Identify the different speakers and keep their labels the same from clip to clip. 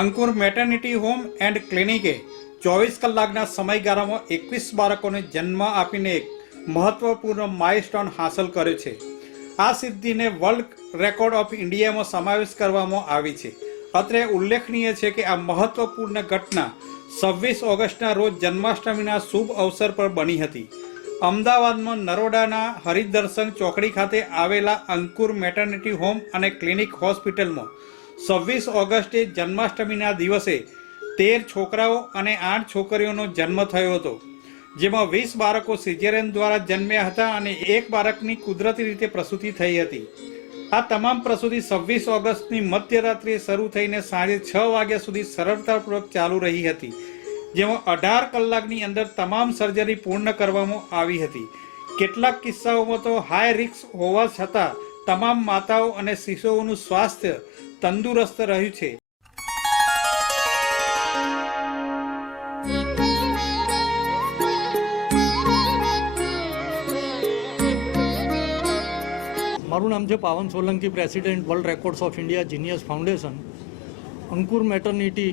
Speaker 1: Ankur maternity home and ક્લિનિકે ચોવીસ કલાકના સમયગાળામાં એકવીસ બાળકોને જન્મ આપીને એક મહત્વપૂર્ણ માઇલસ્ટોન હાંસલ કર્યો છે. આ સિદ્ધિને વર્લ્ડ રેકોર્ડ ઓફ ઇન્ડિયામાં સમાવેશ કરવામાં આવી છે. અત્રે ઉલ્લેખનીય છે કે આ મહત્વપૂર્ણ ઘટના છવ્વીસ ઓગસ્ટના રોજ જન્માષ્ટમીના શુભ અવસર પર બની હતી. અમદાવાદમાં નરોડાના હરિદર્શન ચોકડી ખાતે આવેલા અંકુર મેટર્નિટી હોમ અને ક્લિનિક હોસ્પિટલમાં છવ્વીસ ઓગસ્ટે જન્માષ્ટમીના દિવસે તેર છોકરાઓ અને આઠ છોકરીઓનો જન્મ થયો હતો, જેમાં વીસ બાળકો સિઝેરિયન દ્વારા જન્મ્યા હતા અને એક બાળકની કુદરતી રીતે પ્રસૂતિ થઈ હતી. આ તમામ પ્રસૂતિ છવ્વીસ ઓગસ્ટની મધ્યરાત્રિએ શરૂ થઈને સાંજે છ વાગ્યા સુધી સરળતાપૂર્વક ચાલુ રહી હતી, જેમાં અઢાર કલાકની અંદર તમામ સર્જરી પૂર્ણ કરવામાં આવી હતી. કેટલાક કિસ્સાઓમાં તો હાઈ રિસ્ક હોવા છતાં તમામ માતાઓ અને શિશુઓનું સ્વાસ્થ્ય તંદુરસ્ત રહ્યું છે.
Speaker 2: મારું નામ છે Pavan Solanki president world records of India genius foundation Ankur maternity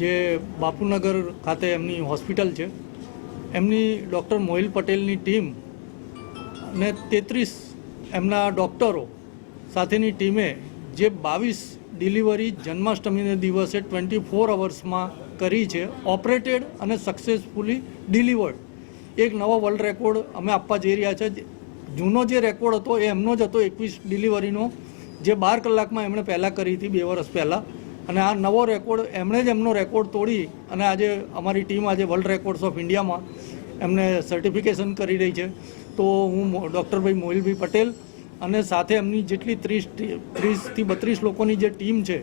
Speaker 2: જે બાપુનગર ખાતે એમની હોસ્પિટલ છે, એમની ડૉક્ટર મોહિલ પટેલની ટીમ અને તેત્રીસ એમના ડૉક્ટરો સાથેની ટીમે જે બાવીસ ડિલિવરી જન્માષ્ટમીના દિવસે ટ્વેન્ટી ફોર અવર્સમાં કરી છે, ઓપરેટેડ અને સક્સેસફુલી ડિલિવર્ડ એક નવો વર્લ્ડ રેકોર્ડ અમે આપવા જઈ રહ્યા છે. જૂનો જે રેકોર્ડ હતો, એ એમનો જ હતો એકવીસ ડિલિવરીનો, જે બાર કલાકમાં એમણે પહેલાં કરી હતી, બે વર્ષ પહેલાં. અને આ નવો રેકોર્ડ એમણે જ એમનો રેકોર્ડ તોડી અને આજે અમારી ટીમ આજે વર્લ્ડ રેકોર્ડ્સ ઓફ ઇન્ડિયામાં એમને સર્ટિફિકેશન કરી રહી છે. તો હું ડૉક્ટરભાઈ મોહિલભાઈ પટેલ અને સાથે એમની જેટલી ત્રીસ ત્રીસથી બત્રીસ લોકોની જે ટીમ છે,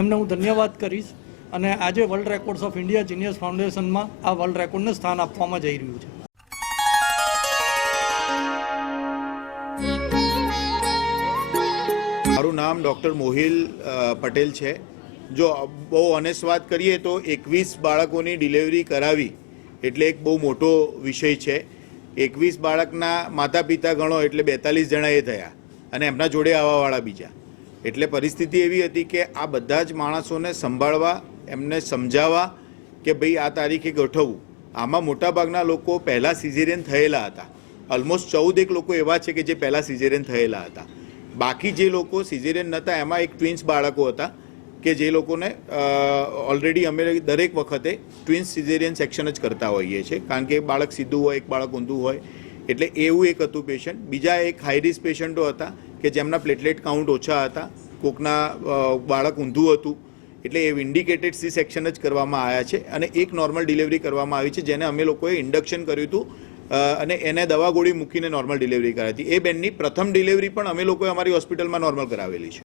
Speaker 2: એમને હું ધન્યવાદ કરીશ. અને આજે world records of India genius ફાઉન્ડેશનમાં આ વર્લ્ડ રેકોર્ડને સ્થાન આપવામાં જઈ રહ્યું છે.
Speaker 3: મારું નામ ડૉક્ટર મોહિલ પટેલ છે. જો બહુ ઓનેસ્ટ વાત કરીએ તો એકવીસ બાળકોની ડિલિવરી કરાવી એટલે એક બહુ મોટો વિષય છે. એકવીસ બાળકના માતા પિતા ગણો એટલે બેતાલીસ જણા એ થયા અને એમના જોડે આવવાવાળા બીજા. એટલે પરિસ્થિતિ એવી હતી કે આ બધા જ માણસોને સંભાળવા, એમને સમજાવવા કે ભાઈ આ તારીખે ગોઠવવું. આમાં મોટાભાગના લોકો પહેલાં સિઝેરિયન થયેલા હતા. ઓલમોસ્ટ ચૌદ એક લોકો એવા છે કે જે પહેલાં સિઝેરિયન થયેલા હતા. બાકી જે લોકો સિઝેરિયન નહોતા એમાં એક ટ્વિન્સ બાળકો હતા. કે જે લોકોને ઓલરેડી અમે દરેક વખતે ટ્વિન્સ સિઝેરિયન સેક્શન જ કરતા હોઈએ છીએ. કારણ કે બાળક સીધું હોય, એક બાળક ઊંધું હોય. એટલે એવું એક હતું પેશન્ટ બીજા એક હાઈ પેશન્ટો હતા કે જેમના પ્લેટલેટ કાઉન્ટ ઓછા હતા. કોકના બાળક ઊંધું હતું. એટલે એ ઇન્ડિકેટેડ સી સેક્શન જ કરવામાં આવ્યા છે અને એક નોર્મલ ડિલિવરી કરવામાં આવી છે જેને અમે લોકોએ ઇન્ડક્શન કર્યું હતું અને એને દવા ગોળી મૂકીને નોર્મલ ડિલિવરી કરાવી હતી. એ બેનની પ્રથમ ડિલિવરી પણ અમે લોકોએ અમારી હોસ્પિટલમાં નોર્મલ કરાવેલી છે.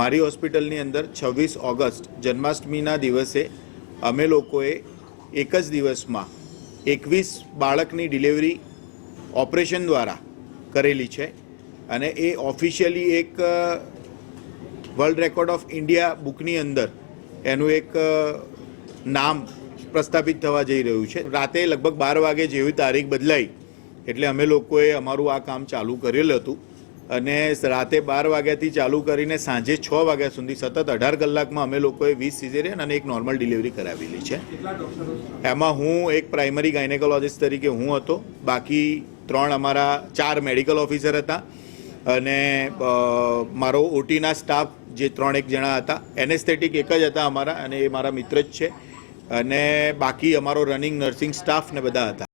Speaker 3: મારી હોસ્પિટલની અંદર છવ્વીસ ઓગસ્ટ જન્માષ્ટમીના દિવસે અમે લોકોએ એક જ દિવસમાં એકવીસ બાળકની ડિલિવરી ઓપરેશન દ્વારા કરેલી છે અને એ ઓફિશિયલી એક વર્લ્ડ રેકોર્ડ ઓફ ઇન્ડિયા બુકની અંદર એનું એક નામ પ્રસ્થાપિત થવા જઈ રહ્યું છે. રાતે લગભગ બાર વાગે જેવી તારીખ બદલાઈ એટલે અમે લોકોએ અમારું આ કામ ચાલુ કરેલું હતું. અને રાતે બાર વાગ્યાથી ચાલુ કરીને સાંજે છ વાગ્યા સુધી સતત અઢાર કલાકમાં અમે લોકોએ વીસ સિઝેરિયન અને એક નોર્મલ ડિલિવરી કરાવેલી છે. એમાં હું એક પ્રાઇમરી ગાયનેકોલોજીસ્ટ તરીકે હું હતો. બાકી ત્રણ અમારા ચાર મેડિકલ ઓફિસર હતા. અને મારો ઓટીના સ્ટાફ જે ત્રણ એક જણા હતા. એનેસ્થેટિક એક જ હતા અમારા અને એ મારા મિત્ર જ છે. અને બાકી અમારો રનિંગ નર્સિંગ સ્ટાફ ને બધા હતા.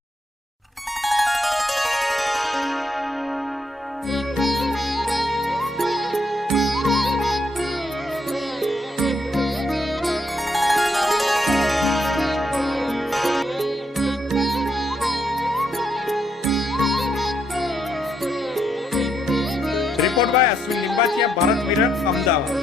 Speaker 1: Report by Ashwin Limbachiya Bharat mirror Ahmedabad.